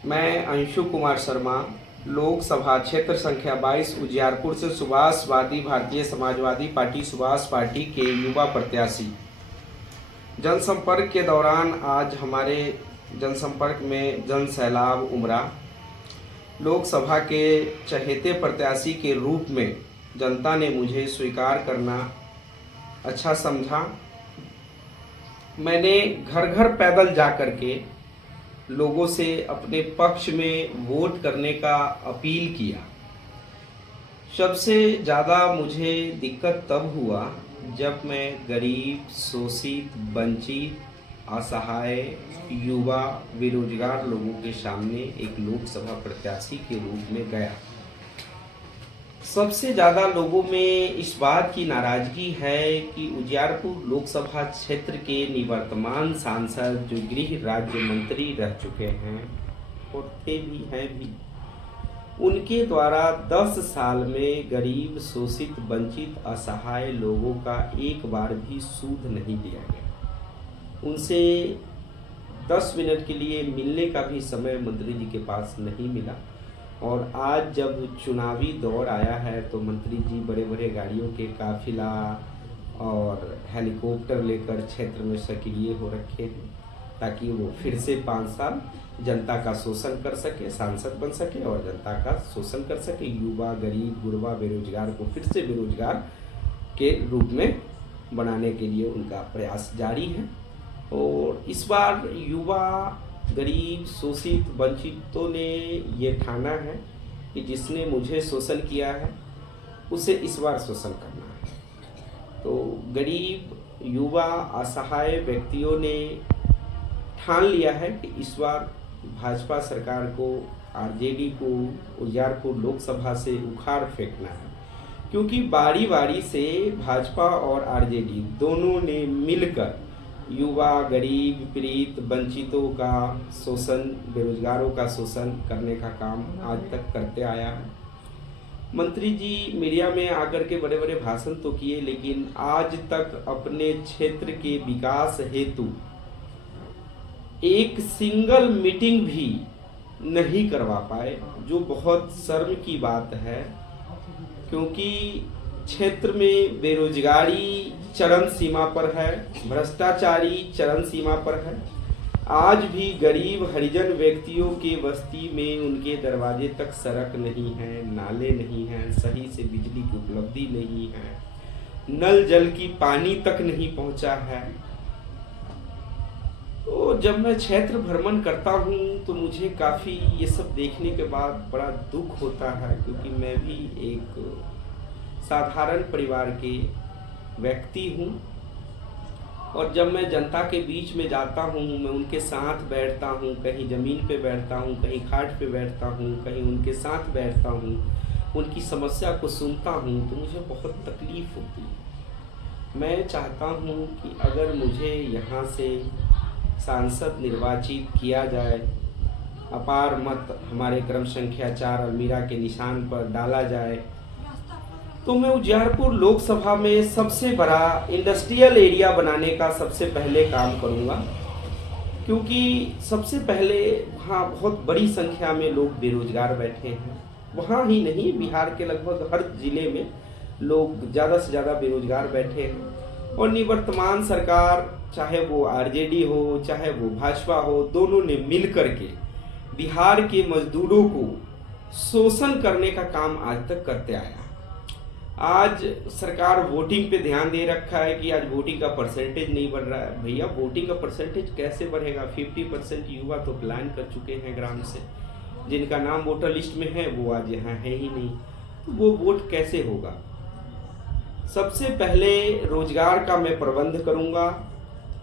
मैं अंशु कुमार शर्मा, लोकसभा क्षेत्र संख्या 22 उजियारपुर से सुभाषवादी भारतीय समाजवादी पार्टी सुभाष पार्टी के युवा प्रत्याशी। जनसंपर्क के दौरान आज हमारे जनसंपर्क में जन सैलाब उमड़ा। लोकसभा के चहेते प्रत्याशी के रूप में जनता ने मुझे स्वीकार करना अच्छा समझा। मैंने घर घर पैदल जा कर के लोगों से अपने पक्ष में वोट करने का अपील किया। सबसे ज़्यादा मुझे दिक्कत तब हुआ जब मैं गरीब, शोषित, वंचित, असहाय, युवा, बेरोजगार लोगों के सामने एक लोकसभा प्रत्याशी के रूप में गया। सबसे ज़्यादा लोगों में इस बात की नाराज़गी है कि उजियारपुर लोकसभा क्षेत्र के निवर्तमान सांसद जो गृह राज्य मंत्री रह चुके हैं और थे भी हैं भी, उनके द्वारा 10 साल में गरीब, शोषित, वंचित, असहाय लोगों का एक बार भी सूद नहीं दिया गया। उनसे 10 मिनट के लिए मिलने का भी समय मंत्री जी के पास नहीं मिला। और आज जब चुनावी दौर आया है तो मंत्री जी बड़े बड़े गाड़ियों के काफिला और हेलीकॉप्टर लेकर क्षेत्र में सक्रिय हो रखे हैं ताकि वो फिर से 5 साल जनता का शोषण कर सके, सांसद बन सके और जनता का शोषण कर सके। युवा, गरीब, गुरबा, बेरोजगार को फिर से बेरोजगार के रूप में बनाने के लिए उनका प्रयास जारी है। और इस बार युवा, गरीब, शोषित, वंचितों ने ये ठाना है कि जिसने मुझे शोषण किया है उसे इस बार शोषण करना है। तो गरीब, युवा, असहाय व्यक्तियों ने ठान लिया है कि इस बार भाजपा सरकार को, आरजेडी को उजियारपुर लोकसभा से उखाड़ फेंकना है। क्योंकि बारी बारी से भाजपा और आरजेडी दोनों ने मिलकर युवा, गरीब, पीड़ित, वंचितों का शोषण, बेरोजगारों का शोषण करने का काम आज तक करते आया है। मंत्री जी मीडिया में आकर के बड़े बड़े भाषण तो किए, लेकिन आज तक अपने क्षेत्र के विकास हेतु एक सिंगल मीटिंग भी नहीं करवा पाए, जो बहुत शर्म की बात है। क्योंकि क्षेत्र में बेरोजगारी चरम सीमा पर है, भ्रष्टाचारी चरम सीमा पर है। आज भी गरीब हरिजन व्यक्तियों के बस्ती में उनके दरवाजे तक सड़क नहीं है, नाले नहीं हैं, सही से बिजली की उपलब्धि नहीं है, नल जल की पानी तक नहीं पहुंचा है। तो जब मैं क्षेत्र भ्रमण करता हूँ तो मुझे काफ़ी ये सब देखने के बाद बड़ा दुख होता है, क्योंकि मैं भी एक साधारण परिवार के व्यक्ति हूँ। और जब मैं जनता के बीच में जाता हूँ, मैं उनके साथ बैठता हूँ, कहीं ज़मीन पे बैठता हूँ, कहीं खाट पे बैठता हूँ, कहीं उनके साथ बैठता हूँ, उनकी समस्या को सुनता हूँ, तो मुझे बहुत तकलीफ़ होती है। मैं चाहता हूँ कि अगर मुझे यहाँ से सांसद निर्वाचित किया जाए, अपार मत हमारे क्रम संख्या 4 अलमीरा के निशान पर डाला जाए, तो मैं उजियारपुर लोकसभा में सबसे बड़ा इंडस्ट्रियल एरिया बनाने का सबसे पहले काम करूंगा। क्योंकि सबसे पहले वहाँ बहुत बड़ी संख्या में लोग बेरोजगार बैठे हैं। वहाँ ही नहीं, बिहार के लगभग हर जिले में लोग ज़्यादा से ज़्यादा बेरोजगार बैठे हैं। और निवर्तमान सरकार, चाहे वो आरजेडी हो, चाहे वो भाजपा हो, दोनों ने मिल करके बिहार के मजदूरों को शोषण करने का काम आज तक करते आया। आज सरकार वोटिंग पे ध्यान दे रखा है कि आज वोटिंग का परसेंटेज नहीं बढ़ रहा है। भैया, वोटिंग का परसेंटेज कैसे बढ़ेगा? 50% युवा तो प्लान कर चुके हैं ग्राम से, जिनका नाम वोटर लिस्ट में है वो आज यहाँ है ही नहीं, तो वो वोट कैसे होगा? सबसे पहले रोजगार का मैं प्रबंध करूँगा।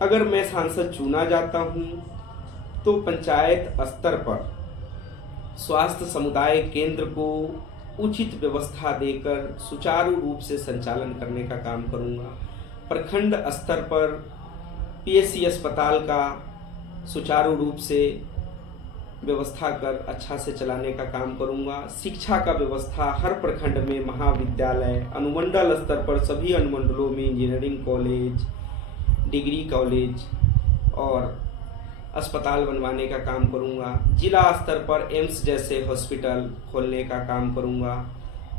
अगर मैं सांसद चुना जाता हूँ तो पंचायत स्तर पर स्वास्थ्य समुदाय केंद्र को उचित व्यवस्था देकर सुचारू रूप से संचालन करने का काम करूंगा। प्रखंड स्तर पर पीएससी अस्पताल का सुचारू रूप से व्यवस्था कर अच्छा से चलाने का काम करूंगा। शिक्षा का व्यवस्था हर प्रखंड में महाविद्यालय, अनुमंडल स्तर पर सभी अनुमंडलों में इंजीनियरिंग कॉलेज, डिग्री कॉलेज और अस्पताल बनवाने का काम करूँगा। जिला स्तर पर एम्स जैसे हॉस्पिटल खोलने का काम करूँगा।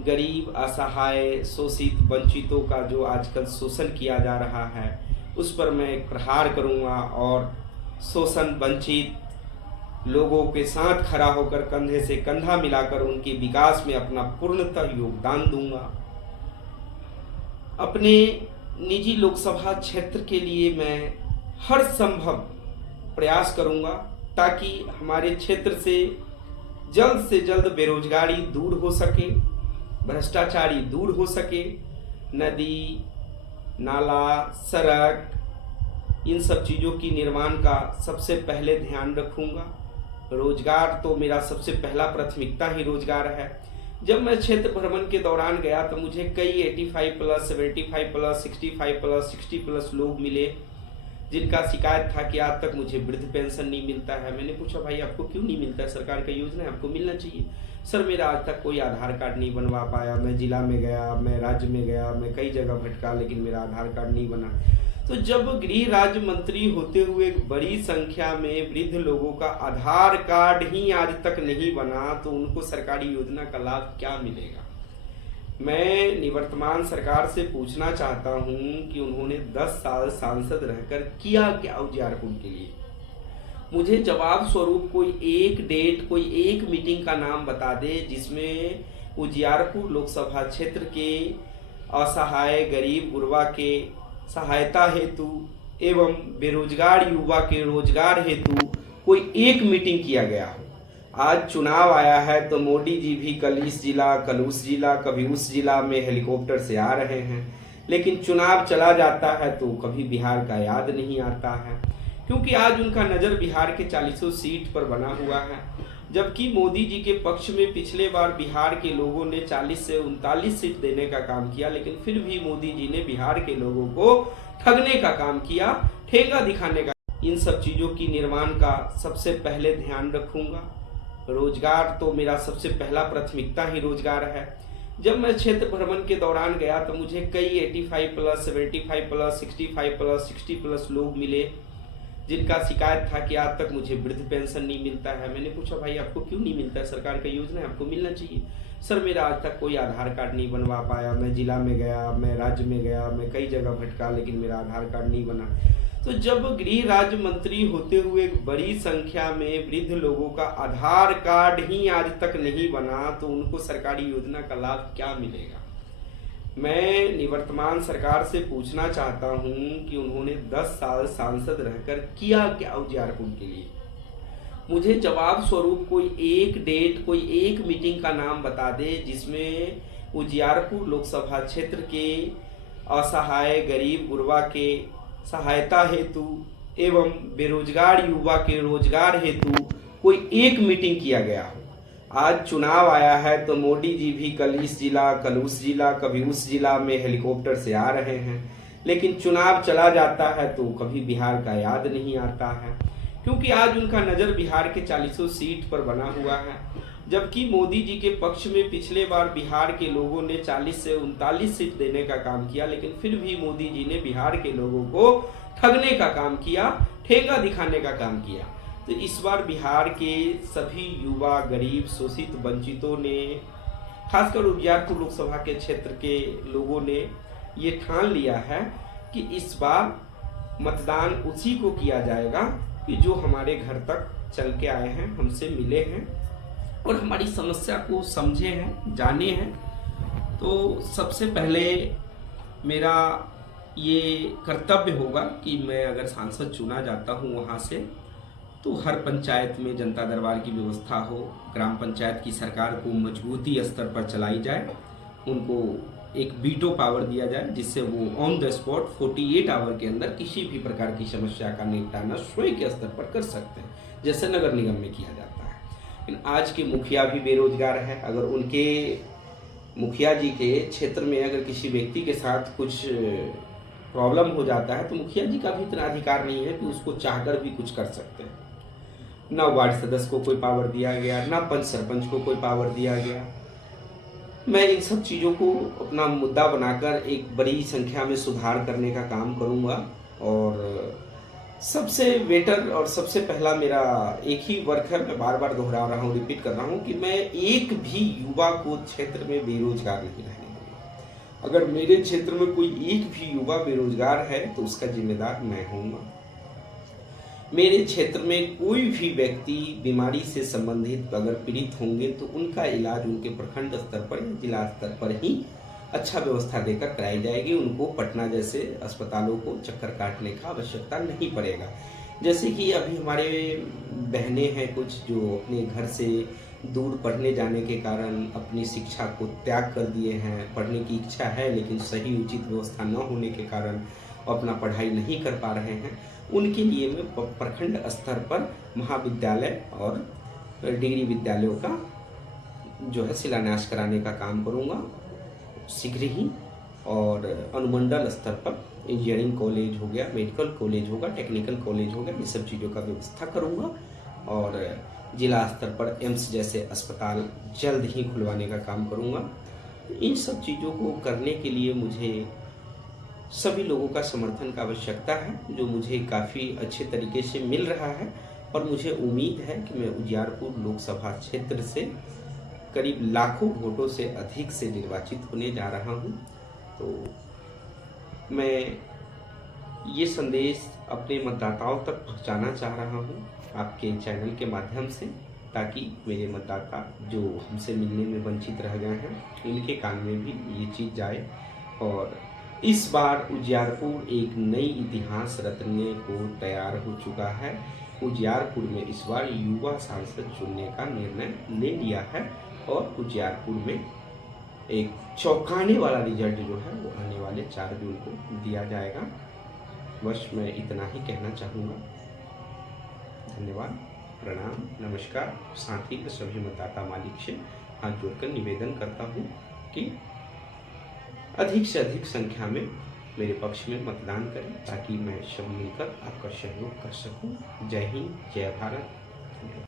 गरीब, असहाय, शोषित, वंचितों का जो आजकल शोषण किया जा रहा है उस पर मैं एक प्रहार करूँगा और शोषण वंचित लोगों के साथ खड़ा होकर कंधे से कंधा मिलाकर उनके विकास में अपना पूर्णतः योगदान दूंगा। अपने निजी लोकसभा क्षेत्र के लिए मैं हर संभव प्रयास करूंगा ताकि हमारे क्षेत्र से जल्द बेरोजगारी दूर हो सके, भ्रष्टाचारी दूर हो सके। नदी, नाला, सड़क, इन सब चीज़ों की निर्माण का सबसे पहले ध्यान रखूंगा। रोजगार तो मेरा सबसे पहला प्राथमिकता ही रोजगार है। जब मैं क्षेत्र भ्रमण के दौरान गया तो मुझे कई 85+, 75+, 65+, 60+ लोग मिले जिनका शिकायत था कि आज तक मुझे वृद्ध पेंशन नहीं मिलता है। मैंने पूछा, भाई आपको क्यों नहीं मिलता है? सरकार का योजना है, आपको मिलना चाहिए। सर, मेरा आज तक कोई आधार कार्ड नहीं बनवा पाया। मैं जिला में गया, मैं राज्य में गया, मैं कई जगह भटका, लेकिन मेरा आधार कार्ड नहीं बना। तो जब गृह राज्य मंत्री होते हुए बड़ी संख्या में वृद्ध लोगों का आधार कार्ड ही आज तक नहीं बना तो उनको सरकारी योजना का लाभ क्या मिलेगा? मैं निवर्तमान सरकार से पूछना चाहता हूं कि उन्होंने 10 साल सांसद रहकर किया क्या उजियारपुर के लिए? मुझे जवाब स्वरूप कोई एक डेट, कोई एक मीटिंग का नाम बता दे जिसमें उजियारपुर लोकसभा क्षेत्र के असहाय, गरीब, गुरबा के सहायता हेतु एवं बेरोजगार युवा के रोजगार हेतु कोई एक मीटिंग किया गया हो। आज चुनाव आया है तो मोदी जी भी कल इस जिला, कल उस जिला, कभी उस जिला में हेलीकॉप्टर से आ रहे हैं, लेकिन चुनाव चला जाता है तो कभी बिहार का याद नहीं आता है, क्योंकि आज उनका नज़र बिहार के 40 सीट पर बना हुआ है। जबकि मोदी जी के पक्ष में पिछले बार बिहार के लोगों ने 40 से 39 सीट देने का काम किया, लेकिन फिर भी मोदी जी ने बिहार के लोगों को ठगने का काम किया, ठेंगा दिखाने का। इन सब चीज़ों की निर्माण का सबसे पहले ध्यान रखूंगा। रोजगार तो मेरा सबसे पहला प्राथमिकता ही रोजगार है। जब मैं क्षेत्र भ्रमण के दौरान गया तो मुझे कई 85+, 75+, 65+, 60+ लोग मिले जिनका शिकायत था कि आज तक मुझे वृद्ध पेंशन नहीं मिलता है। मैंने पूछा, भाई आपको क्यों नहीं मिलता है? सरकार का योजना है, आपको मिलना चाहिए। सर, मेरा आज तक कोई आधार कार्ड नहीं बनवा पाया। मैं जिला में गया, मैं राज्य में गया, मैं कई जगह भटका, लेकिन मेरा आधार कार्ड नहीं बना। तो जब गृह राज्य मंत्री होते हुए बड़ी संख्या में वृद्ध लोगों का आधार कार्ड ही आज तक नहीं बना तो उनको सरकारी योजना का लाभ क्या मिलेगा? मैं निवर्तमान सरकार से पूछना चाहता हूं कि उन्होंने 10 साल सांसद रहकर किया क्या उजियारपुर के लिए? मुझे जवाब स्वरूप कोई एक डेट, कोई एक मीटिंग का नाम बता दे जिसमें उजियारपुर लोकसभा क्षेत्र के असहाय, गरीब, गुरबा के सहायता हेतु एवं बेरोजगार युवा के रोजगार हेतु कोई एक मीटिंग किया गया हो। आज चुनाव आया है तो मोदी जी भी कल इस जिला, कल उस जिला, कभी उस जिला में हेलीकॉप्टर से आ रहे हैं, लेकिन चुनाव चला जाता है तो कभी बिहार का याद नहीं आता है, क्योंकि आज उनका नज़र बिहार के 40 सीट पर बना हुआ है। जबकि मोदी जी के पक्ष में पिछले बार बिहार के लोगों ने 40 से 39 सीट देने का काम किया, लेकिन फिर भी मोदी जी ने बिहार के लोगों को ठगने का काम किया, ठेंगा दिखाने का काम किया। तो इस बार बिहार के सभी युवा, गरीब, शोषित, वंचितों ने, खासकर उजियारपुर लोकसभा के क्षेत्र के लोगों ने ये ठान लिया है कि इस बार मतदान उसी को किया जाएगा कि जो हमारे घर तक चल के आए हैं, हमसे मिले हैं और हमारी समस्या को समझे हैं, जाने हैं। तो सबसे पहले मेरा ये कर्तव्य होगा कि मैं अगर सांसद चुना जाता हूँ वहाँ से तो हर पंचायत में जनता दरबार की व्यवस्था हो, ग्राम पंचायत की सरकार को मजबूती स्तर पर चलाई जाए, उनको एक वीटो पावर दिया जाए जिससे वो ऑन द स्पॉट 48 आवर के अंदर किसी भी प्रकार की समस्या का निपटाना स्वयं के स्तर पर कर सकते हैं, जैसे नगर निगम में किया जाता है। लेकिन आज के मुखिया भी बेरोजगार है। अगर उनके मुखिया जी के क्षेत्र में अगर किसी व्यक्ति के साथ कुछ प्रॉब्लम हो जाता है तो मुखिया जी का भी इतना अधिकार नहीं है कि उसको चाहकर भी कुछ कर सकते हैं। ना वार्ड सदस्य को कोई पावर दिया गया, ना पंच सरपंच को कोई पावर दिया गया। मैं इन सब चीज़ों को अपना मुद्दा बनाकर एक बड़ी संख्या में सुधार करने का काम करूंगा और सबसे बेटर और सबसे पहला मेरा एक ही वर्क है, मैं बार बार दोहरा रहा हूँ, रिपीट कर रहा हूँ कि मैं एक भी युवा को क्षेत्र में बेरोजगार नहीं रहने दूंगा। अगर मेरे क्षेत्र में कोई एक भी युवा बेरोजगार है तो उसका जिम्मेदार मैं हूँगा। मेरे क्षेत्र में कोई भी व्यक्ति बीमारी से संबंधित अगर पीड़ित होंगे तो उनका इलाज उनके प्रखंड स्तर पर, जिला स्तर पर ही अच्छा व्यवस्था देकर कराई जाएगी। उनको पटना जैसे अस्पतालों को चक्कर काटने का आवश्यकता नहीं पड़ेगा। जैसे कि अभी हमारे बहनें हैं कुछ जो अपने घर से दूर पढ़ने जाने के कारण अपनी शिक्षा को त्याग कर दिए हैं। पढ़ने की इच्छा है लेकिन सही उचित व्यवस्था न होने के कारण अपना पढ़ाई नहीं कर पा रहे हैं। उनके लिए मैं प्रखंड स्तर पर महाविद्यालय और डिग्री विद्यालयों का जो है शिलान्यास कराने का काम करूँगा शीघ्र ही। और अनुमंडल स्तर पर इंजीनियरिंग कॉलेज हो गया, मेडिकल कॉलेज होगा, टेक्निकल कॉलेज होगा, ये सब चीज़ों का व्यवस्था करूँगा। और जिला स्तर पर एम्स जैसे अस्पताल जल्द ही खुलवाने का काम करूँगा। इन सब चीज़ों को करने के लिए मुझे सभी लोगों का समर्थन का आवश्यकता है, जो मुझे काफ़ी अच्छे तरीके से मिल रहा है। और मुझे उम्मीद है कि मैं उजियारपुर लोकसभा क्षेत्र से करीब लाखों वोटों से अधिक से निर्वाचित होने जा रहा हूं। तो मैं ये संदेश अपने मतदाताओं तक पहुंचाना चाह रहा हूं आपके चैनल के माध्यम से, ताकि मेरे मतदाता जो हमसे मिलने में वंचित रह गए हैं उनके कान में भी ये चीज़ जाए। और इस बार उजियारपुर एक नई इतिहास रचने को तैयार हो चुका है। उजियारपुर में इस बार युवा सांसद चुनने का निर्णय ले लिया है और उजियारपुर में एक चौंकाने वाला रिजल्ट जो है वो आने वाले 4 जून को दिया जाएगा। बस मैं इतना ही कहना चाहूँगा। धन्यवाद, प्रणाम, नमस्कार। साथ ही सभी मतदाता मालिक से हाथ जोड़कर निवेदन करता हूँ कि अधिक से अधिक संख्या में मेरे पक्ष में मतदान करें, ताकि मैं सब मिलकर आपका सहयोग कर सकूं। जय हिंद, जय भारत।